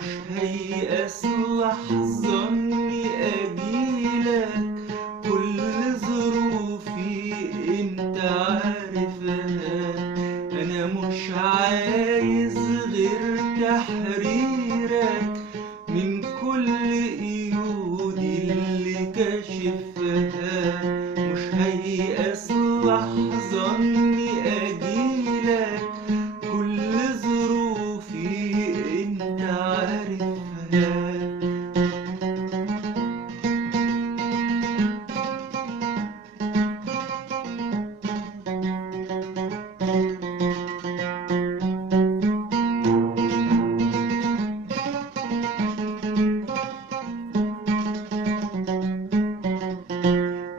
مش هيأس لحظة إني أجيلك، كل ظروفي أنت عارفها. أنا مش عايز غير تحريرك من كل قيودي اللي كاشفها. مش هيأس لحظة إني أجيلك، كل ظروفي أنت عارفها.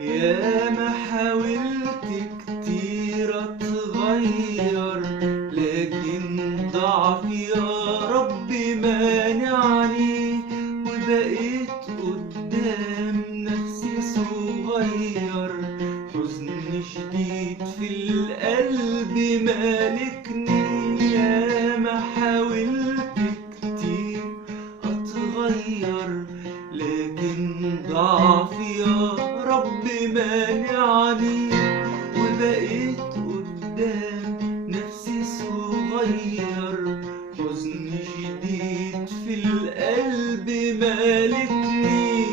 ياما حاولت كتير اتغير، لكن ضعفي يا رب مانعني، وبقيت قدام نفسي صغير. حزن شديد في القلب مالكني. ياما حاولت كتير اتغير، لكن ضعفي يا رب مانعني، وبقيت قدام نفسي صغير. حزن شديد في القلب مالكني،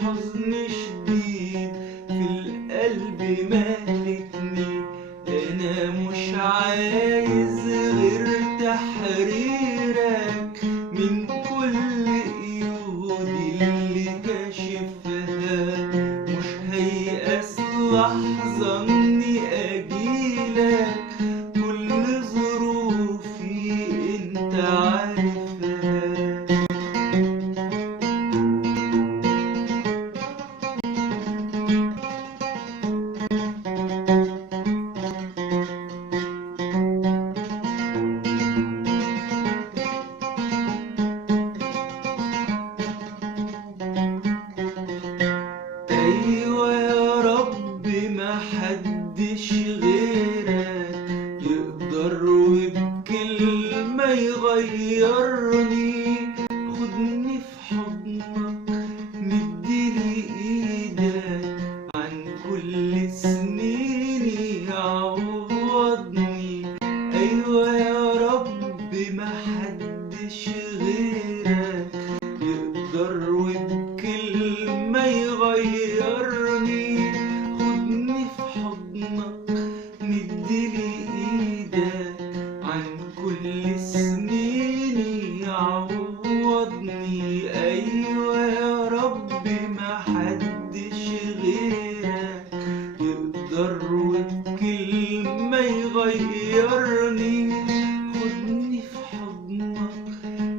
حزن شديد في القلب مالكني. أنا مش عايز غير تحريرك من كل قيودي اللي كاشفها. مش هيأس لحظة إني أجيلك، كل ظروفي أنت عارفها. أيوة يا رب، محدش غيرك يقدر وبكلمة يغيرني. خدني في حضنك، مديلي ايدك، عن كل سنيني عوضني. أيوة يا رب، محدش غيرك يقدر وبكلمة يغيرني. خدني في حضنك، مديلي ايدك، عن كل سنيني عوضني. أيوة يا رب، محدش غيرك يقدر وبكلمة يغيرني. خدني في حضنك،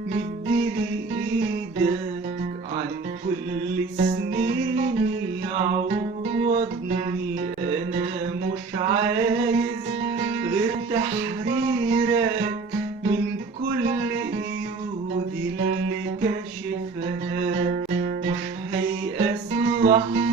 مديلي ايدك، عن كل سنيني عوضني. أنا مش عايز غير تحريرك من كل قيودي اللي كاشفها. مش هيأس لحظة